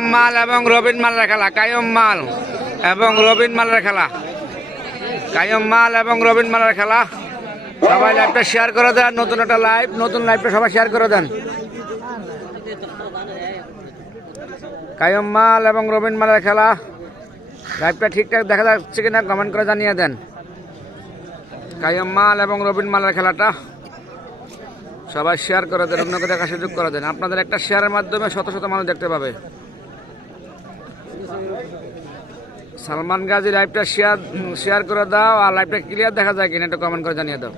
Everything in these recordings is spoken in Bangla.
কায়ম মাল এবং রবিন মালের খেলা, কায়ম মাল এবং রবিন মালের খেলা। কায়ম মাল এবং রবিন মালের খেলা। সবাই লাইভটা শেয়ার করে দেন, নতুন একটা লাইভ নতুন লাইভটা সবাই শেয়ার করে দেন। কায়ম মাল এবং রবিন মালের খেলা। লাইভটা ঠিকঠাক দেখা যাচ্ছে কিনা কমেন্ট করে জানিয়ে দেন। কায়ম মাল এবং রবিন মালের খেলাটা সবাই শেয়ার করে দেন, অন্যকে দেখার সুযোগ করে দেন। আপনাদের একটা শেয়ারের মাধ্যমে শত শত মানুষ দেখতে পাবে। সালমান গাজী লাইভটা শেয়ার শেয়ার করে দাও আর লাইভটা ক্লিয়ার দেখা যায় কিনা একটু কমেন্ট করে জানিয়ে দাও।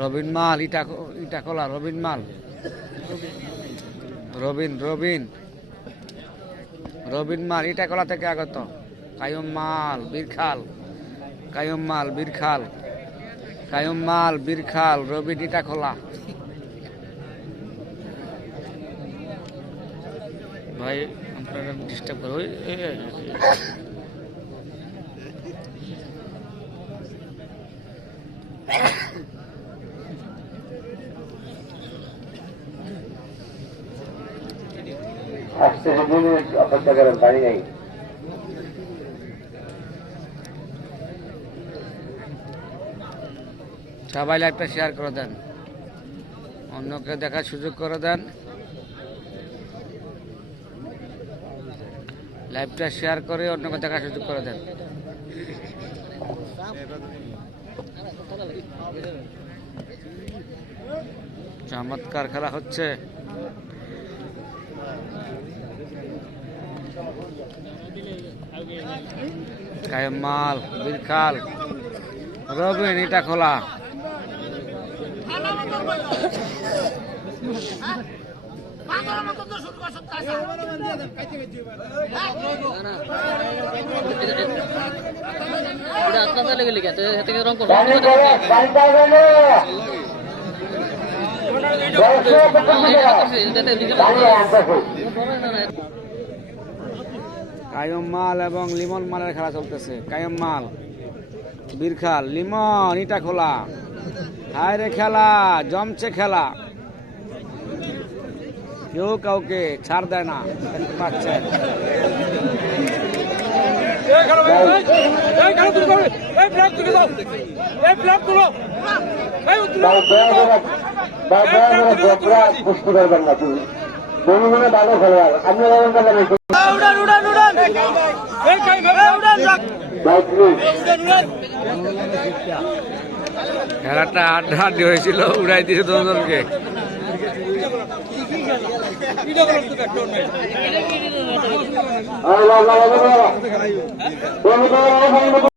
রবিন মাল, ইটা ইটা কলা, রবিন মাল। রবিন রবিন। রবিন মাল, ইটা কলা থেকে আগত। কায়ম মাল, বীরখাল। কায়ম মাল, বীরখাল। কায়ম মাল, বীরখাল, রবিন, ইটা খোলা ভাই, আপনারা ডিস্টার্ব করো অপেক্ষা পানি নেই। সবাই লাইভটা শেয়ার করে দেন। অন্যকে দেখার সুযোগ করে দেন। লাইভটা শেয়ার করে অন্যকে দেখার সুযোগ করে দেন। চমৎকার খেলা হচ্ছে। কায়েম মাল বীরখাল রবিন এটা খোলা অপেক্ষা করে এটাতে লিখে পানি আনতেছে কায়ম মাল এবং লিমন মালের খেলা চলতেছে কায়ম মাল বীরখাল লিমন ইটা খোলা হায় খেলা জমছে খেলা কেউ কাউকে ছাড় দেয় না পাচ্ছেন মনে ভালো খেলোয়াড় আপনি খেলাটা আড্ডা আড্ডি হয়েছিল উড়াই দিয়েছে দুজনকে।